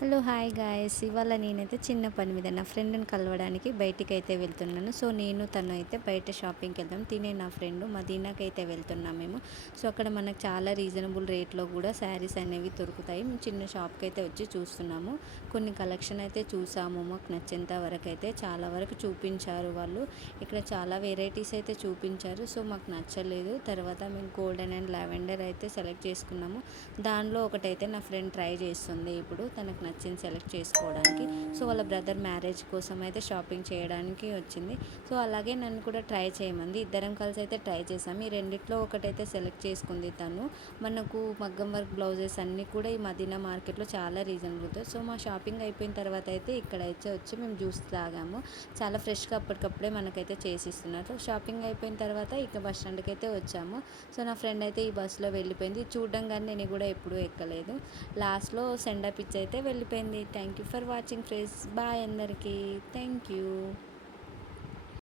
Hello hi guys, ఇవాళ నేనైతే చిన్న పని మీద నా ఫ్రెండ్ని కలవడానికి బయటికి అయితే వెళ్తున్నాను. సో నేను తను అయితే బయట షాపింగ్కి వెళ్తాం. తినే నా ఫ్రెండ్ మదీనాకి అయితే వెళ్తున్నాం మేము. సో అక్కడ మనకు చాలా రీజనబుల్ రేట్లో కూడా శారీస్ అనేవి దొరుకుతాయి. మేము చిన్న షాప్కి అయితే వచ్చి చూస్తున్నాము. కొన్ని కలెక్షన్ అయితే చూసాము. మాకు నచ్చేంత వరకు అయితే చాలా వరకు చూపించారు వాళ్ళు. ఇక్కడ చాలా వెరైటీస్ అయితే చూపించారు. సో మాకు నచ్చలేదు. తర్వాత మేము గోల్డెన్ అండ్ లావెండర్ అయితే సెలెక్ట్ చేసుకున్నాము. దానిలో ఒకటైతే నా ఫ్రెండ్ ట్రై చేస్తుంది. ఇప్పుడు తనకు నచ్చింది సెలెక్ట్ చేసుకోవడానికి. సో వాళ్ళ బ్రదర్ మ్యారేజ్ కోసం అయితే షాపింగ్ చేయడానికి వచ్చింది. సో అలాగే నన్ను కూడా ట్రై చేయమంది. ఇద్దరం కలిసి అయితే ట్రై చేసాము. ఈ రెండిట్లో ఒకటైతే సెలెక్ట్ చేసుకుంది తను. మనకు మగ్గం వర్క్ బ్లౌజెస్ అన్నీ కూడా ఈ మదీనా మార్కెట్లో చాలా రీజనబుల్. సో మా షాపింగ్ అయిపోయిన తర్వాత అయితే ఇక్కడైతే వచ్చి మేము జ్యూస్ తాగాము. చాలా ఫ్రెష్గా అప్పటికప్పుడే మనకైతే చేసిస్తున్నారు. షాపింగ్ అయిపోయిన తర్వాత ఇక బస్ స్టాండ్కి అయితే వచ్చాము. సో నా ఫ్రెండ్ అయితే ఈ బస్సులో వెళ్ళిపోయింది. చూడడం కానీ నేను కూడా ఎప్పుడూ ఎక్కలేదు. లాస్ట్లో సెండ్ అప్ ఇచ్చి అయితే వెళ్ళిపోయింది. Thank you for watching friends. Bye అందరికీ. Thank you.